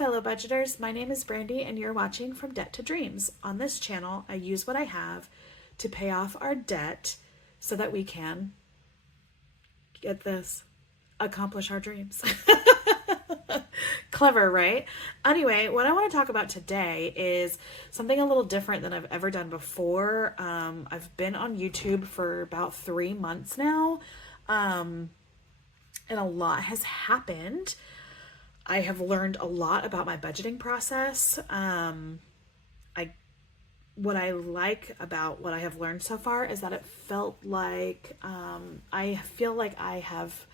fellow budgeters. My name is Brandy and you're watching From Debt to Dreams. On this channel, I use what I have to pay off our debt so that we can, get this, accomplish our dreams. Clever, right? Anyway, what I want to talk about today is something a little different than I've ever done before. I've been on YouTube for about 3 months now, and a lot has happened. I have learned a lot about my budgeting process. What I like about what I have learned so far is that it felt like, I feel like I have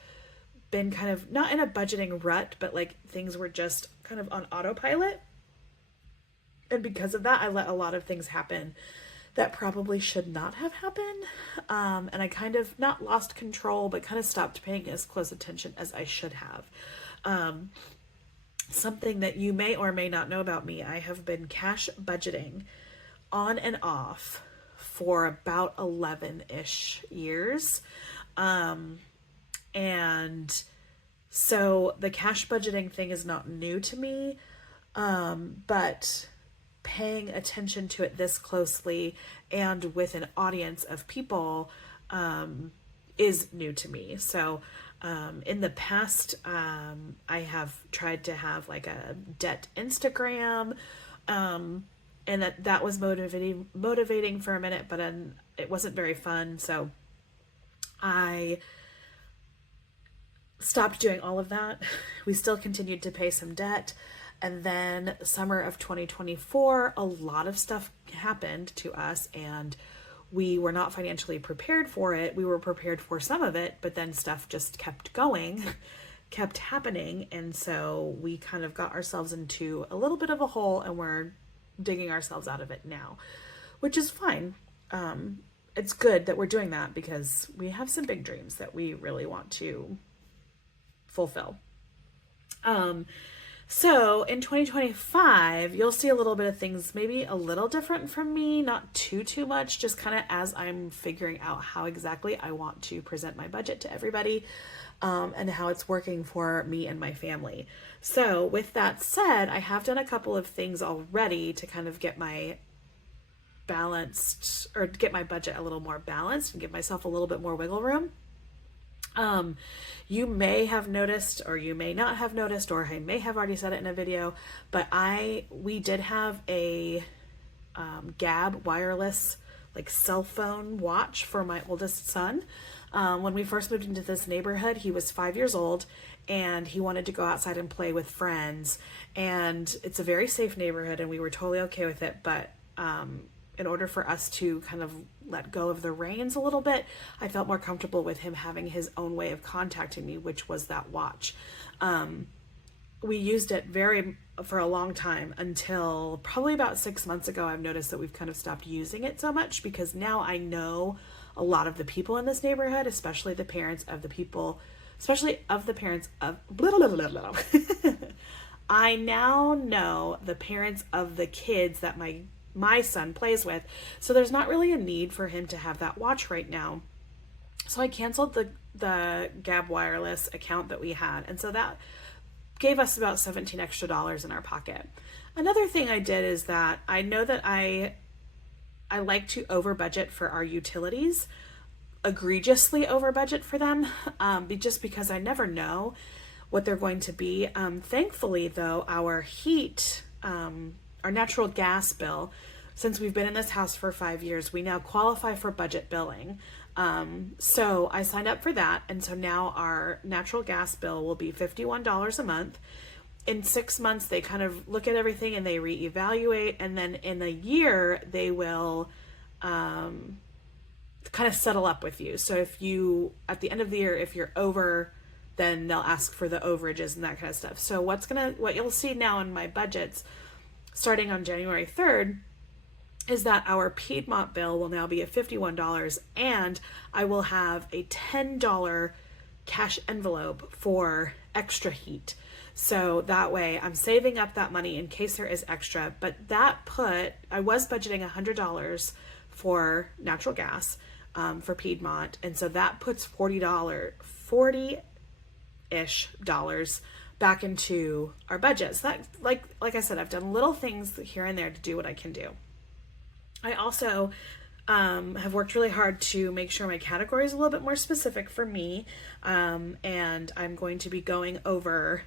been kind of not in a budgeting rut, but like things were just kind of on autopilot. And because of that, I let a lot of things happen that probably should not have happened. And I kind of not lost control, but kind of stopped paying as close attention as I should have. Something that you may or may not know about me, I have been cash budgeting on and off for about 11-ish years. And so the cash budgeting thing is not new to me, but paying attention to it this closely and with an audience of people is new to me. So in the past, I have tried to have like a debt Instagram, and that was motivating for a minute, but then it wasn't very fun. So I stopped doing all of that. We still continued to pay some debt. And then summer of 2024, a lot of stuff happened to us and we were not financially prepared for it. We were prepared for some of it, but then stuff just kept going, kept happening. And so we kind of got ourselves into a little bit of a hole and we're digging ourselves out of it now, which is fine. It's good that we're doing that because we have some big dreams that we really want to fulfill. So in 2025, you'll see a little bit of things, maybe a little different from me, not too much, just kind of as I'm figuring out how exactly I want to present my budget to everybody, and how it's working for me and my family. So with that said, I have done a couple of things already to kind of get my get my budget a little more balanced and give myself a little bit more wiggle room. You may have noticed, or you may not have noticed, or I may have already said it in a video, but we did have a Gab wireless like cell phone watch for my oldest son. When we first moved into this neighborhood, he was 5 years old and he wanted to go outside and play with friends, and it's a very safe neighborhood and we were totally okay with it. But in order for us to kind of let go of the reins a little bit, I felt more comfortable with him having his own way of contacting me, which was that watch. We used it for a long time until probably about 6 months ago. I've noticed that we've kind of stopped using it so much because now I know a lot of the people in this neighborhood, especially the parents of the people, especially of the parents of blah, blah, blah, blah, blah. I now know the parents of the kids that my son plays with. So there's not really a need for him to have that watch right now. So I canceled the Gab wireless account that we had. And so that gave us about $17 extra in our pocket. Another thing I did is that I know that I like to over budget for our utilities, egregiously over budget for them, just because I never know what they're going to be. Thankfully though, our heat, our natural gas bill, since we've been in this house for 5 years, we now qualify for budget billing. So I signed up for that. And so now our natural gas bill will be $51 a month. In 6 months, they kind of look at everything and they reevaluate. And then in a year, they will kind of settle up with you. So if at the end of the year, if you're over, then they'll ask for the overages and that kind of stuff. So what you'll see now in my budgets, starting on January 3rd, is that our Piedmont bill will now be at $51 and I will have a $10 cash envelope for extra heat. So that way I'm saving up that money in case there is extra, but I was budgeting $100 for natural gas for Piedmont. And so that puts $40-ish back into our budget. So that, like I said, I've done little things here and there to do what I can do. I also have worked really hard to make sure my category is a little bit more specific for me. And I'm going to be going over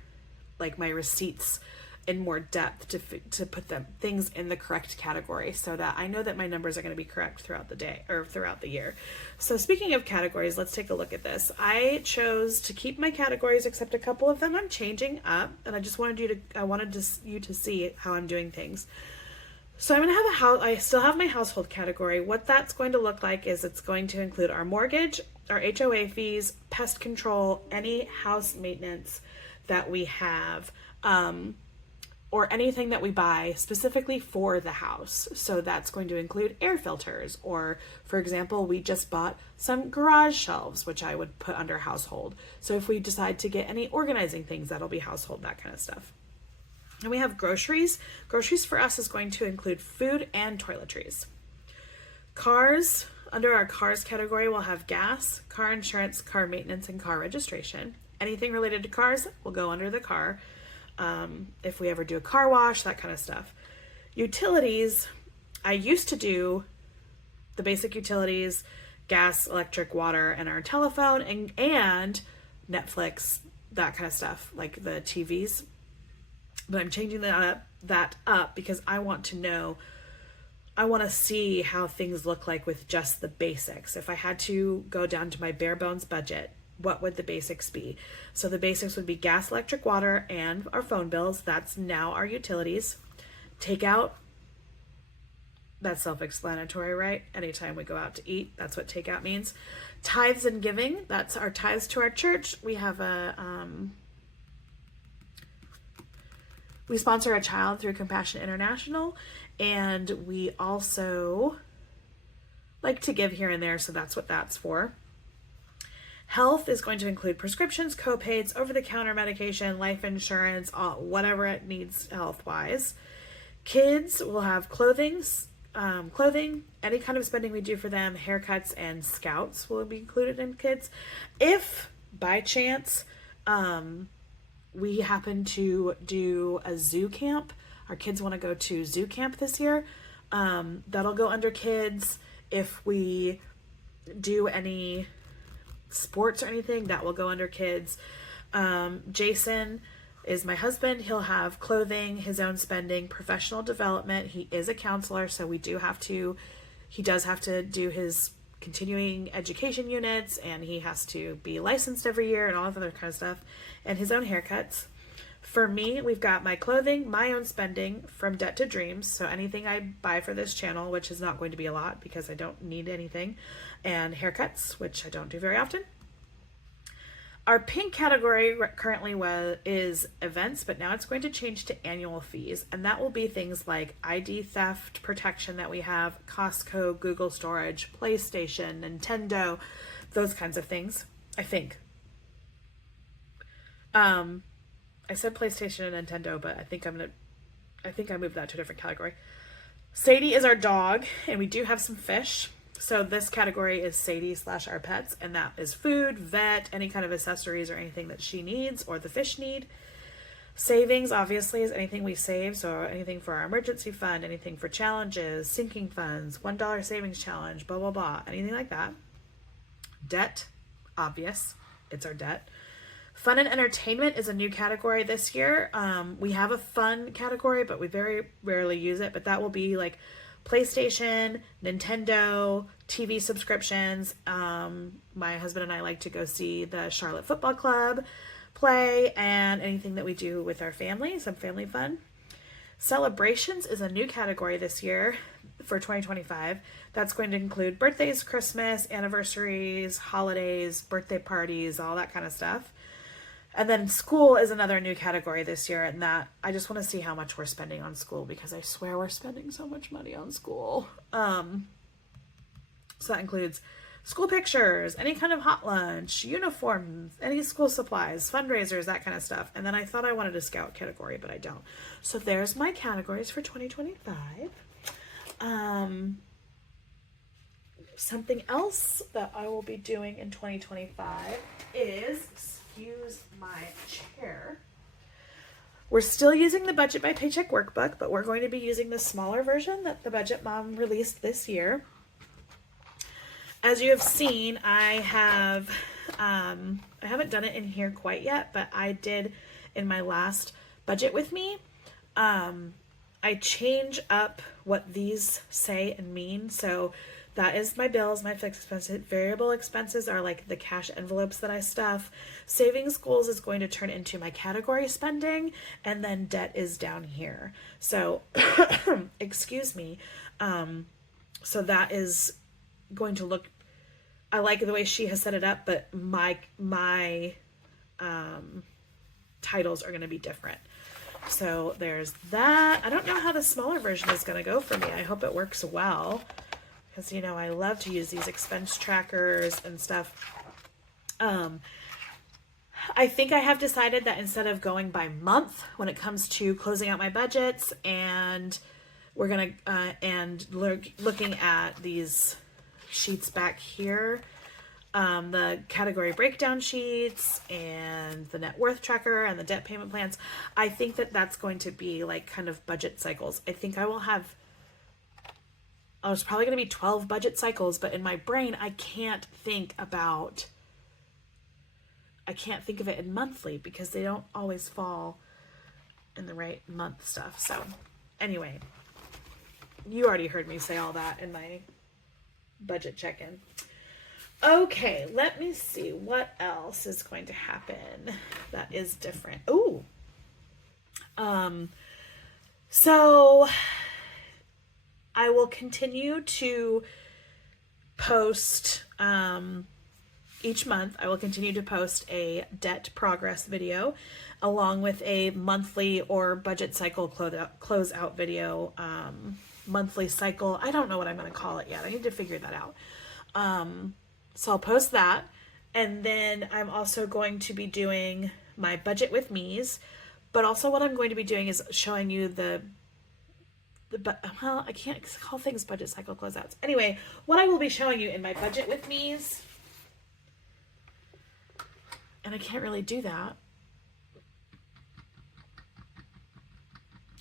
like my receipts in more depth to put them things in the correct category so that I know that my numbers are going to be correct throughout the day or throughout the year. So speaking of categories, let's take a look at this. I chose to keep my categories, except a couple of them I'm changing up, and I just wanted you to see how I'm doing things. So I'm going to have I still have my household category. What that's going to look like is it's going to include our mortgage, our HOA fees, pest control, any house maintenance that we have, or anything that we buy specifically for the house. So that's going to include air filters, or for example, we just bought some garage shelves, which I would put under household. So if we decide to get any organizing things, that'll be household, that kind of stuff. And we have groceries. Groceries for us is going to include food and toiletries. Cars, under our cars category, we'll have gas, car insurance, car maintenance, and car registration. Anything related to cars will go under the car. If we ever do a car wash, that kind of stuff. Utilities, I used to do the basic utilities, gas, electric, water, and our telephone, and Netflix, that kind of stuff, like the TVs. But I'm changing that up because I want to see how things look like with just the basics. If I had to go down to my bare bones budget, what would the basics be? So the basics would be gas, electric, water, and our phone bills. That's now our utilities. Takeout, that's self-explanatory, right? Anytime we go out to eat, that's what takeout means. Tithes and giving, that's our tithes to our church. We have we sponsor a child through Compassion International, and we also like to give here and there, so that's what that's for. Health is going to include prescriptions, co-pays, over-the-counter medication, life insurance, whatever it needs health-wise. Kids will have clothing, any kind of spending we do for them, haircuts, and scouts will be included in kids. If, by chance, we happen to do a zoo camp, our kids want to go to zoo camp this year, that'll go under kids. If we do any sports or anything, that will go under kids. Jason is my husband. He'll have clothing, his own spending, professional development. He is a counselor, so he does have to do his continuing education units, and he has to be licensed every year and all of other kind of stuff, and his own haircuts. For me, we've got my clothing, my own spending from Debt to Dreams, so anything I buy for this channel, which is not going to be a lot because I don't need anything, and haircuts, which I don't do very often. Our pink category currently is events, but now it's going to change to annual fees, and that will be things like ID theft protection that we have, Costco, Google Storage, PlayStation, Nintendo, those kinds of things, I think. I said PlayStation and Nintendo, but I think I moved that to a different category. Sadie is our dog, and we do have some fish. So this category is Sadie / our pets, and that is food, vet, any kind of accessories or anything that she needs or the fish need. Savings, obviously, is anything we save, so anything for our emergency fund, anything for challenges, sinking funds, $1 savings challenge, blah, blah, blah, anything like that. Debt, obvious, it's our debt. Fun and entertainment is a new category this year. We have a fun category, but we very rarely use it, but that will be like PlayStation, Nintendo, TV subscriptions. My husband and I like to go see the Charlotte Football Club play, and anything that we do with our family, some family fun. Celebrations is a new category this year for 2025. That's going to include birthdays, Christmas, anniversaries, holidays, birthday parties, all that kind of stuff. And then school is another new category this year, and that I just want to see how much we're spending on school, because I swear we're spending so much money on school. So that includes school pictures, any kind of hot lunch, uniforms, any school supplies, fundraisers, that kind of stuff. And then I thought I wanted a scout category, but I don't. So there's my categories for 2025. Something else that I will be doing in 2025 is, excuse my chair, We're still using the Budget by Paycheck workbook, but we're going to be using the smaller version that the Budget Mom released this year. As you have seen, I haven't done it in here quite yet, but I did in my last Budget with Me. I change up what these say and mean. So that is my bills, my fixed expenses. Variable expenses are like the cash envelopes that I stuff. Savings goals is going to turn into my category spending, and then debt is down here. So, excuse me. So that is going to look, I like the way she has set it up, but my titles are going to be different. So there's that. I don't know how the smaller version is going to go for me. I hope it works well, because, you know, I love to use these expense trackers and stuff. I think I have decided that instead of going by month when it comes to closing out my budgets, and we're going to, looking at these sheets back here, the category breakdown sheets and the net worth tracker and the debt payment plans, I think that that's going to be like kind of budget cycles. I think I will have, it's probably going to be 12 budget cycles, but in my brain, I can't think of it in monthly because they don't always fall in the right month stuff. So anyway, you already heard me say all that in my budget check-in. Okay, let me see what else is going to happen that is different. Ooh. So I will continue to post, each month I will continue to post a debt progress video along with a monthly or budget cycle closeout video, monthly cycle. I don't know what I'm going to call it yet. I need to figure that out. So I'll post that. And then I'm also going to be doing my budget with me's, but also what I'm going to be doing is showing you well, I can't call things budget cycle closeouts. Anyway, what I will be showing you in my budget with me's, and I can't really do that.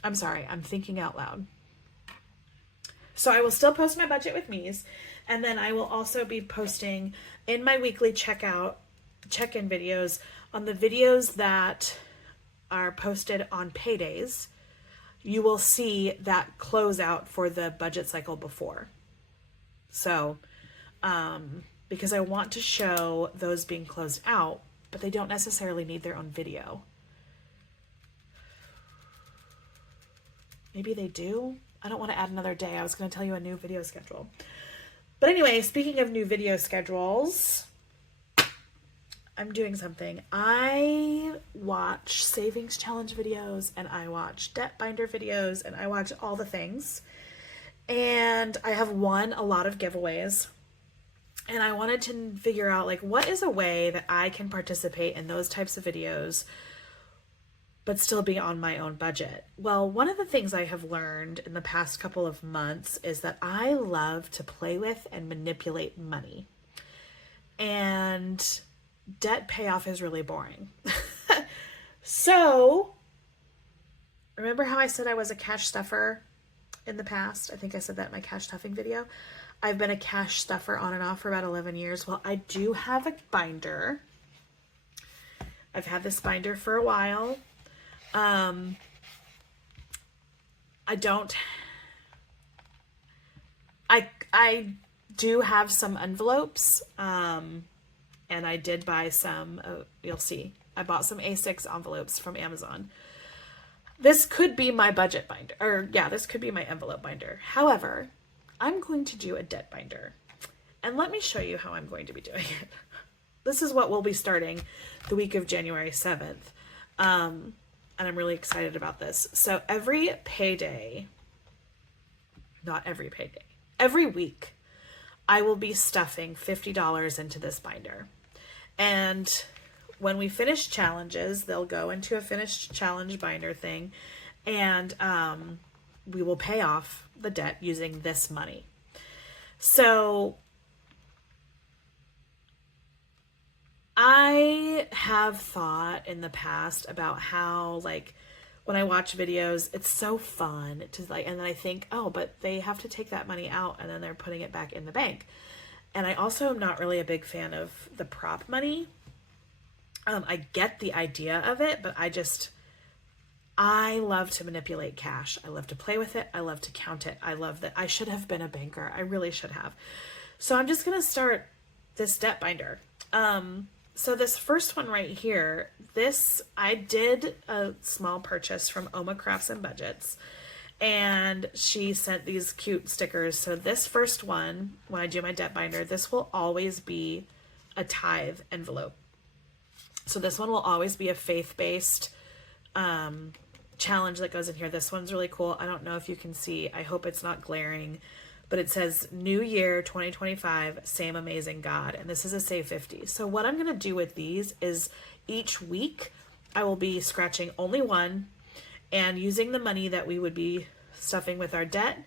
I'm sorry, I'm thinking out loud. So I will still post my budget with me's, and then I will also be posting in my weekly check-in videos on the videos that are posted on paydays. You will see that closeout for the budget cycle before. So, because I want to show those being closed out, but they don't necessarily need their own video. Maybe they do. I don't want to add another day. I was going to tell you a new video schedule. But anyway, speaking of new video schedules, I'm doing something. I watch savings challenge videos, and I watch debt binder videos, and I watch all the things. And I have won a lot of giveaways. And I wanted to figure out, like, what is a way that I can participate in those types of videos but still be on my own budget? Well, one of the things I have learned in the past couple of months is that I love to play with and manipulate money. And debt payoff is really boring. So, remember how I said I was a cash stuffer in the past? I think I said that in my cash stuffing video. I've been a cash stuffer on and off for about 11 years. Well, I do have a binder. I've had this binder for a while. I do have some envelopes, and I did buy some, you'll see, I bought some A6 envelopes from Amazon. This could be my budget binder, or yeah, this could be my envelope binder. However, I'm going to do a debt binder, and let me show you how I'm going to be doing it. This is what we'll be starting the week of January 7th. And I'm really excited about this. So every payday, not every payday, every week, I will be stuffing $50 into this binder. And when we finish challenges, they'll go into a finished challenge binder thing, and we will pay off the debt using this money. So I have thought in the past about how, like, when I watch videos, it's so fun to like, and then I think, oh, but they have to take that money out and then they're putting it back in the bank. And I also am not really a big fan of the prop money. I get the idea of it, but I love to manipulate cash. I love to play with it. I love to count it. I love that. I should have been a banker. I really should have. So I'm just going to start this debt binder. So this first one right here, I did a small purchase from Oma Crafts and Budgets, and she sent these cute stickers. So this first one, when I do my debt binder, this will always be a tithe envelope. So this one will always be a faith-based challenge that goes in here. This one's really cool. I don't know if you can see. I hope it's not glaring, but it says New Year 2025, same amazing God. And this is a Save 50. So what I'm going to do with these is each week I will be scratching only one and using the money that we would be stuffing with our debt.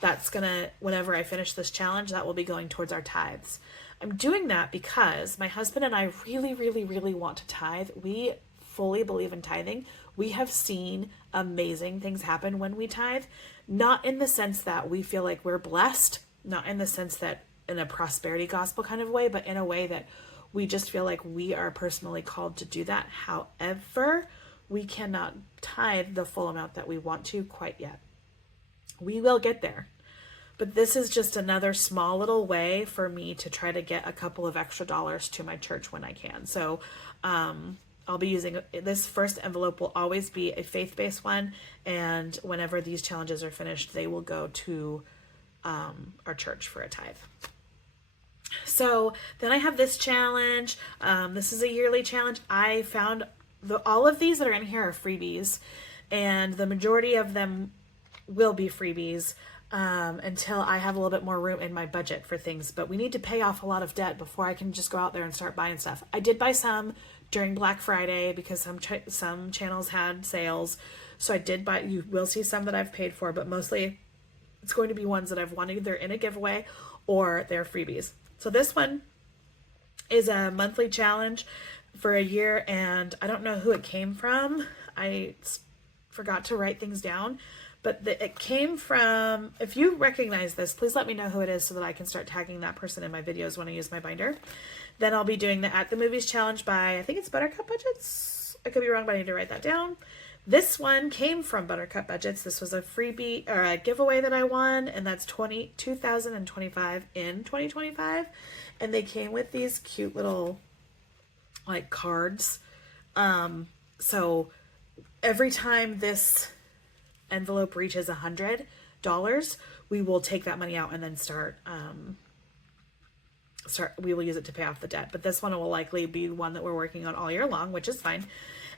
That's going to, whenever I finish this challenge, that will be going towards our tithes. I'm doing that because my husband and I really, really, really want to tithe. We fully believe in tithing. We have seen amazing things happen when we tithe, not in the sense that we feel like we're blessed, not in the sense that in a prosperity gospel kind of way, but in a way that we just feel like we are personally called to do that. However, we cannot tithe the full amount that we want to quite yet. We will get there. But this is just another small little way for me to try to get a couple of extra dollars to my church when I can. So I'll be using this first envelope will always be a faith-based one. And whenever these challenges are finished, they will go to our church for a tithe. So then I have this challenge. This is a yearly challenge. I found all of these that are in here are freebies, and the majority of them will be freebies. Until I have a little bit more room in my budget for things. But we need to pay off a lot of debt before I can just go out there and start buying stuff. I did buy some during Black Friday because some channels had sales. So I did buy, you will see some that I've paid for, but mostly it's going to be ones that I've won either in a giveaway or they're freebies. So this one is a monthly challenge for a year, and I don't know who it came from. I forgot to write things down. But it came from, if you recognize this, please let me know who it is so that I can start tagging that person in my videos when I use my binder. Then I'll be doing the At the Movies challenge by, I think it's Buttercup Budgets. I could be wrong, but I need to write that down. This one came from Buttercup Budgets. This was a freebie or a giveaway that I won, and that's 2025 in 2025. And they came with these cute little like cards. So every time this envelope reaches $100, we will take that money out and then we will use it to pay off the debt. But this one will likely be one that we're working on all year long, which is fine.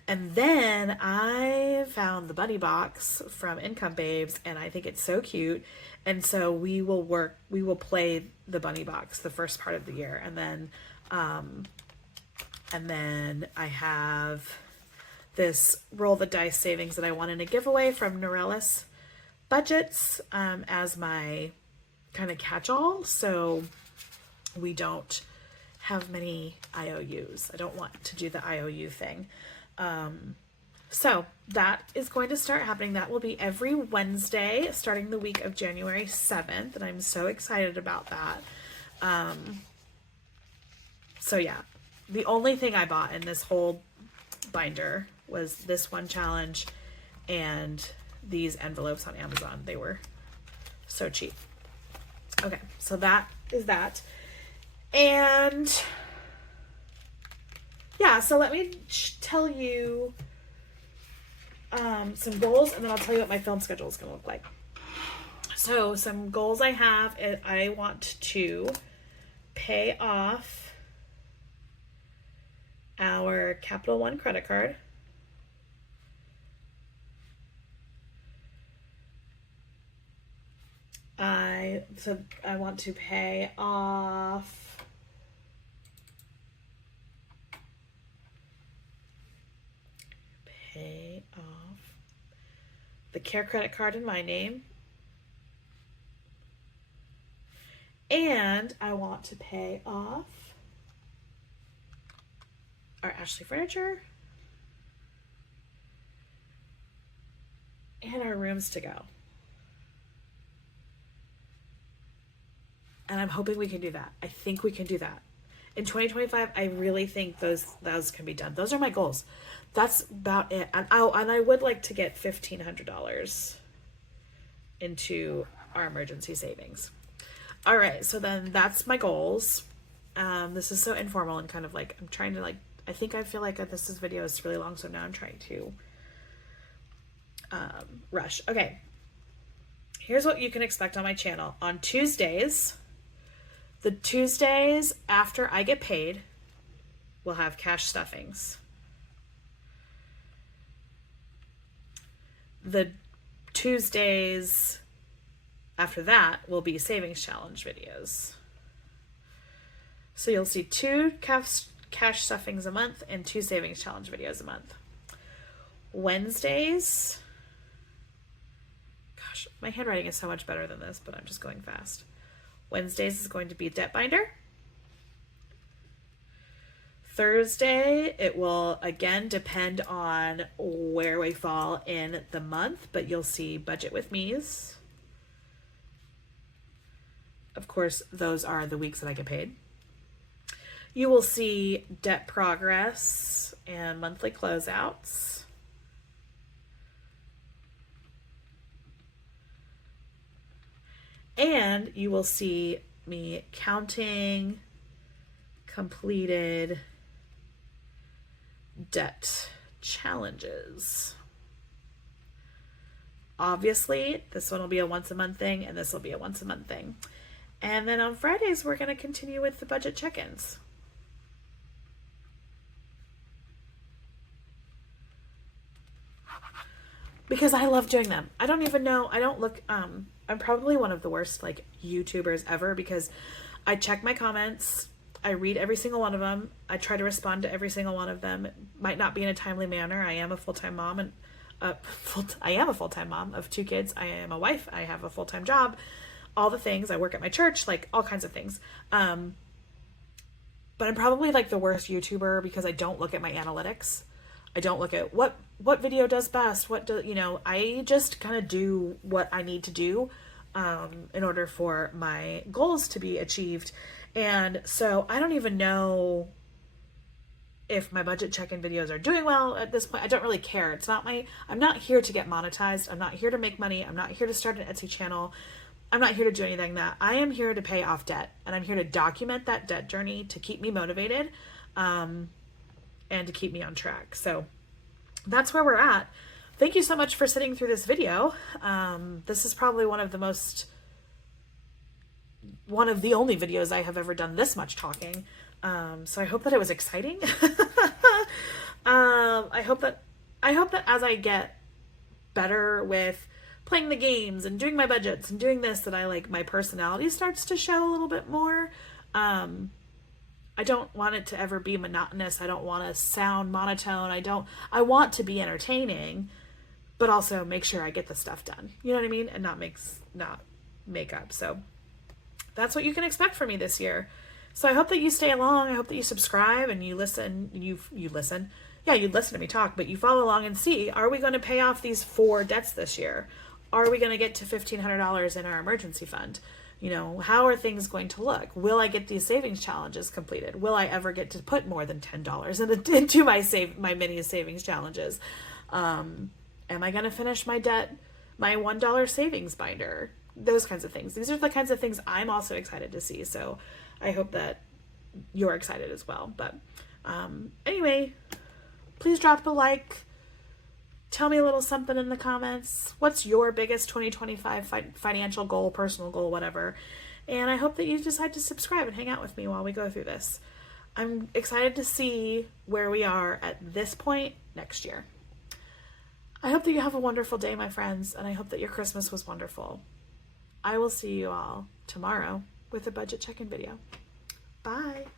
And then I found the bunny box from Income Babes, and I think it's so cute. And so we will play the bunny box the first part of the year. And then I have this roll the dice savings that I won in a giveaway from Norellis Budgets as my kind of catch-all, so we don't have many IOUs. I don't want to do the IOU thing. So that is going to start happening. That will be every Wednesday starting the week of January 7th, and I'm so excited about that. So yeah, the only thing I bought in this whole binder was this one challenge and these envelopes on Amazon. They were so cheap. Okay, so that is that. And yeah, so let me tell you some goals, and then I'll tell you what my film schedule is going to look like. So some goals I have, I want to pay off our Capital One credit card. I want to pay off the Care credit card in my name. And I want to pay off our Ashley Furniture. and our rooms to go. And I'm hoping we can do that. I think we can do that. In 2025, I really think those can be done. Those are my goals. That's about it. And I would like to get $1,500 into our emergency savings. All right, so then that's my goals. This is so informal and kind of like, I'm trying to like, I feel like this video is really long, so now I'm trying to rush. Okay, here's what you can expect on my channel. On Tuesdays, the Tuesdays after I get paid, we'll have cash stuffings. The Tuesdays after that will be savings challenge videos. So you'll see 2 cash stuffings a month and 2 savings challenge videos a month. Wednesdays, gosh, my handwriting is so much better than this, but I'm just going fast. Wednesdays is going to be debt binder. Thursday, it will again depend on where we fall in the month, but you'll see budget with me's. Of course, those are the weeks that I get paid. You will see debt progress and monthly closeouts. And you will see me counting completed debt challenges. Obviously, this one will be a once a month thing, and this will be a once a month thing. And then on Fridays, we're going to continue with the budget check-ins. Because I love doing them. I don't even know, I don't look, I'm probably one of the worst like YouTubers ever because I check my comments, I read every single one of them, I try to respond to every single one of them. It might not be in a timely manner. I am a full-time mom and I am a full-time mom of 2 kids. I am a wife. I have a full-time job. All the things. I work at my church, like all kinds of things. But I'm probably like the worst YouTuber because I don't look at my analytics. I don't look at what video does best. I just kind of do what I need to do in order for my goals to be achieved. And so I don't even know if my budget check-in videos are doing well at this point. I don't really care. I'm not here to get monetized. I'm not here to make money. I'm not here to start an Etsy channel. I'm not here to do anything that. I am here to pay off debt, and I'm here to document that debt journey to keep me motivated and to keep me on track. So that's where we're at. Thank you so much for sitting through this video. This is probably one of the only videos I have ever done this much talking. So I hope that it was exciting. I hope that as I get better with playing the games and doing my budgets and doing this, that my personality starts to show a little bit more. I don't want it to ever be monotonous. I don't want to sound monotone. I want to be entertaining, but also make sure I get the stuff done. You know what I mean? And not make up. So that's what you can expect from me this year. So I hope that you stay along. I hope that you subscribe and you listen. You listen. Yeah, you listen to me talk, but you follow along and see, are we going to pay off these 4 debts this year? Are we going to get to $1,500 in our emergency fund? How are things going to look? Will I get these savings challenges completed? Will I ever get to put more than $10 into my mini savings challenges? Am I going to finish my $1 savings binder? Those kinds of things. These are the kinds of things I'm also excited to see. So I hope that you're excited as well. But anyway, please drop a like. Tell me a little something in the comments. What's your biggest 2025 financial goal, personal goal, whatever? And I hope that you decide to subscribe and hang out with me while we go through this. I'm excited to see where we are at this point next year. I hope that you have a wonderful day, my friends, and I hope that your Christmas was wonderful. I will see you all tomorrow with a budget check-in video. Bye.